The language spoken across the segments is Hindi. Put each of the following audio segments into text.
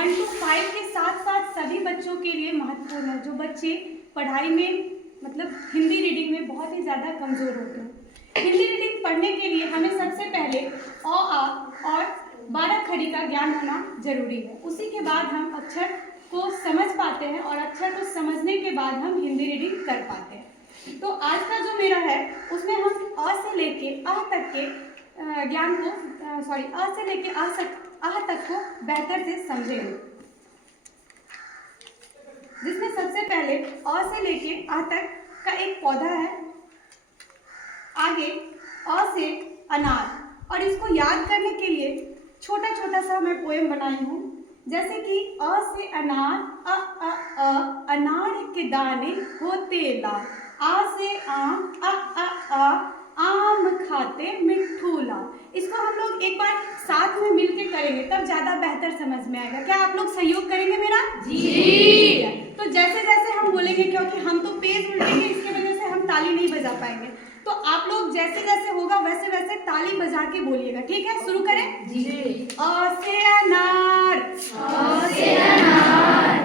1 to 5 के साथ साथ सभी बच्चों के लिए महत्वपूर्ण है, जो बच्चे पढ़ाई में मतलब हिंदी रीडिंग में बहुत ही ज़्यादा कमज़ोर होते हैं। हिंदी रीडिंग पढ़ने के लिए हमें सबसे पहले अ आ और 12 खड़ी का ज्ञान होना जरूरी है। उसी के बाद हम अक्षर को समझ पाते हैं और अक्षर को समझने के बाद हम हिंदी रीडिंग कर पाते हैं। तो आज का जो मेरा है उसमें हम अ से लेके अ तक के ज्ञान को अ से लेके अ तक को बेहतर से समझेंगे, जिसमें सबसे पहले अ से लेके अ तक का एक पौधा है, आगे अ से अनार, और इसको याद करने के लिए छोटा छोटा सा मैं पोएम बनाई हूँ। जैसे कि अ से अनार अनार के दाने होते लाल, आ से आम आम खाते मिट्ठू लाल। इसको हम लोग एक बार साथ में मिलके करेंगे तब ज़्यादा बेहतर समझ में आएगा। क्या आप लोग सहयोग करेंगे मेरा? जी। तो जैसे जैसे हम बोलेंगे, क्योंकि हम तो पेज उल्टेंगे, इसके वजह से हम ताली नहीं बजा पाएंगे, तो आप लोग जैसे जैसे होगा वैसे वैसे ताली बजा के बोलिएगा। ठीक है, शुरू करें? जी। अ से अनार, अ से अनार,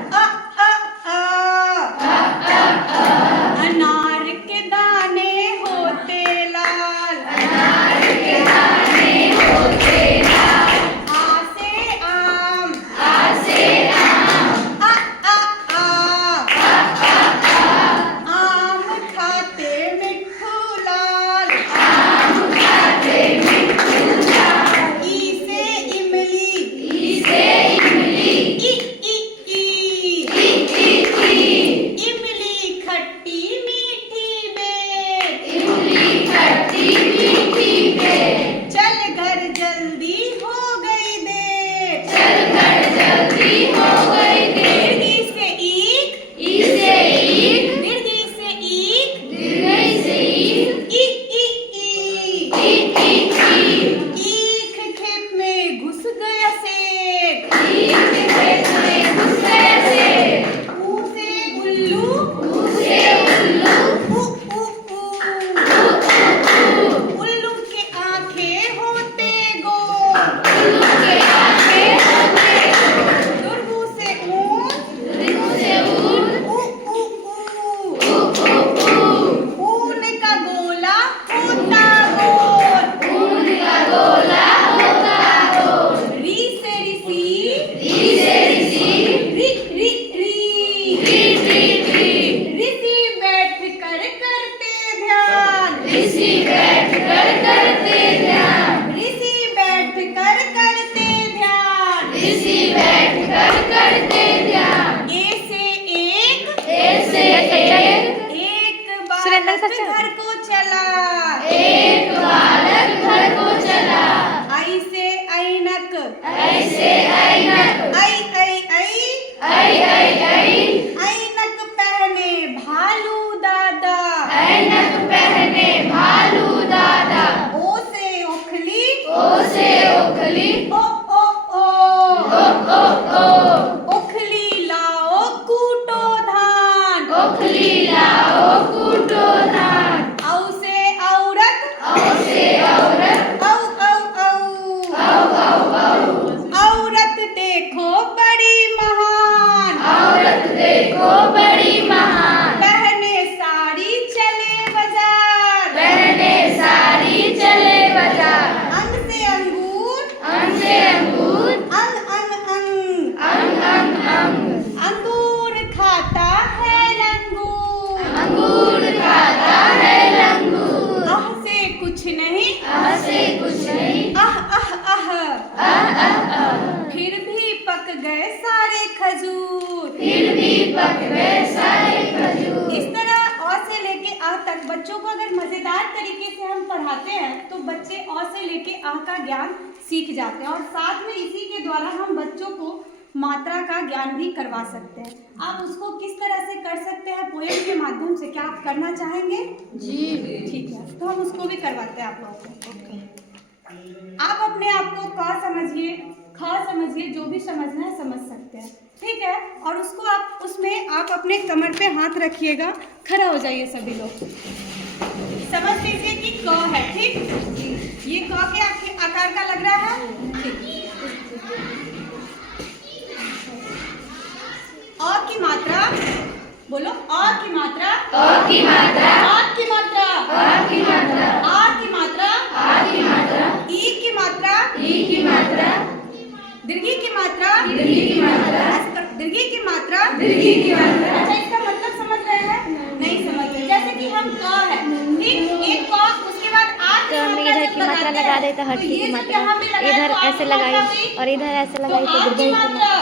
अनार के दाने होते लाल, अनार के दाने होते लाल, आ से आम, आम खाते मिट्ठू लाल, आम खाते मिट्ठू लाल, ई से इमली, इमली खट्टी मीठी बेर, चल घर जल्दी हो गई देर, दीर्घी से ईख, दीर्घी से ईख, ईख खेत में घुस गया सेठ, ऊ से उल्लू, उल्लू के आंखें होते गोल, दुर्गू से ऊन का गोला होता गोल, री से ऋषि, ऋषि बैठ कर करते ध्यान, ऋषि बैठ कर करते ध्यान, ए से एक बालक घर को चला, आई से ऐनक, ऐनक पहने भालू दादा, ओ से ओखली, ओखली लाओ कूटो धान, औ से औरत, औरत देखो बड़ी महान, पहने साड़ी चले बाजार, अंग से अंगूर, अंगूर खाता है लंगूर, आह से कुछ नहीं, फिर भी पक गए सारे खजूर। इस तरह अ से लेके आ तक बच्चों को अगर मजेदार तरीके से हम पढ़ाते हैं तो बच्चे अ से लेके आ का ज्ञान सीख जाते हैं, और साथ में इसी के द्वारा हम बच्चों को मात्रा का ज्ञान भी करवा सकते हैं। आप उसको किस तरह से कर सकते हैं? पोएम के माध्यम से। क्या आप करना चाहेंगे? जी। ठीक है, तो हम उसको भी करवाते हैं आप लोगों को। आप अपने आप को क समझिए, ख समझिए, जो भी समझना है समझ सकते हैं। ठीक है, और उसको आप अपने कमर पे हाथ रखिएगा, खड़ा हो जाइए सभी लोग। समझ लीजिए कि क है। ठीक, ये क के आकार का लग रहा है। ठीक, अ की मात्रा, आ की मात्रा, आ की मात्रा, आ की मात्रा, आ की मात्रा, ई की मात्रा, ई की मात्रा, दीर्घी की मात्रा, दीर्घी की मात्रा, दीर्घी की मात्रा, दीर्घी की मात्रा। अच्छा, इसका मतलब समझ रहे हैं? नहीं समझ रहे। जैसे कि हम क है, ठीक, एक क, उसके बाद आ की तो हमें मात्रा इधर जब की मात्रा लगाते लगा हैं, देता हर्षी ये की जब मात्रा, यहाँ पे लगाए इधर तो आ ऐसे की लगाई मात्रा हुई, और इधर ऐसे तो लगाई तो आ की दीर्घई की मात्रा,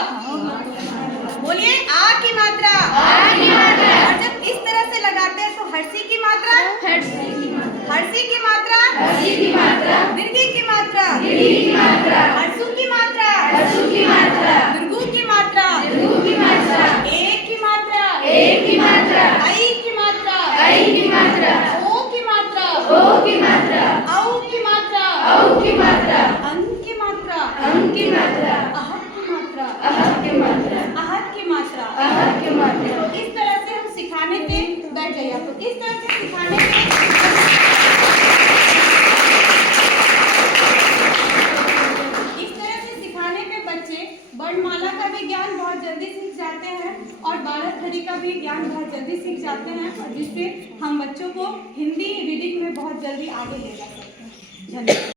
बोलिए आ की मात्रा, आ की मात्रा, और जब इस तरह से लगाते हैं तो हर्षी की मात्रा, हर्षी की मात्रा, हर्षी की मात्रा, हर्षी की मात्रा, दीर्घी की मात्रा, दीर्घी की मात्रा, हर्षु की मात्रा, हर्षु की मात्रा, दीर्घु की मात्रा, दीर्घु की मात्रा, ए की मात्रा, ए की मात्रा, आई की मात्रा, आई की मात्रा, ओ की मात्रा, ओ की मात्रा, औ की मात्रा, औ की मात्रा, अं की मात्रा, अं की मात्रा, आहत की मात्रा, अह की मात्रा, आहत की मात्रा। अह की मात्रा। तो इस तरह से हम सिखाने पे बैठ जाइए। तो इस तरह से सिखाने पे बच्चे वर्णमाला का भी ज्ञान बहुत जल्दी सीख जाते हैं और बारह खड़ी का भी ज्ञान बहुत जल्दी सीख जाते हैं, और जिससे हम बच्चों को हिंदी रीडिंग में बहुत जल्दी आगे ले जा सकते हैं। धन्यवाद।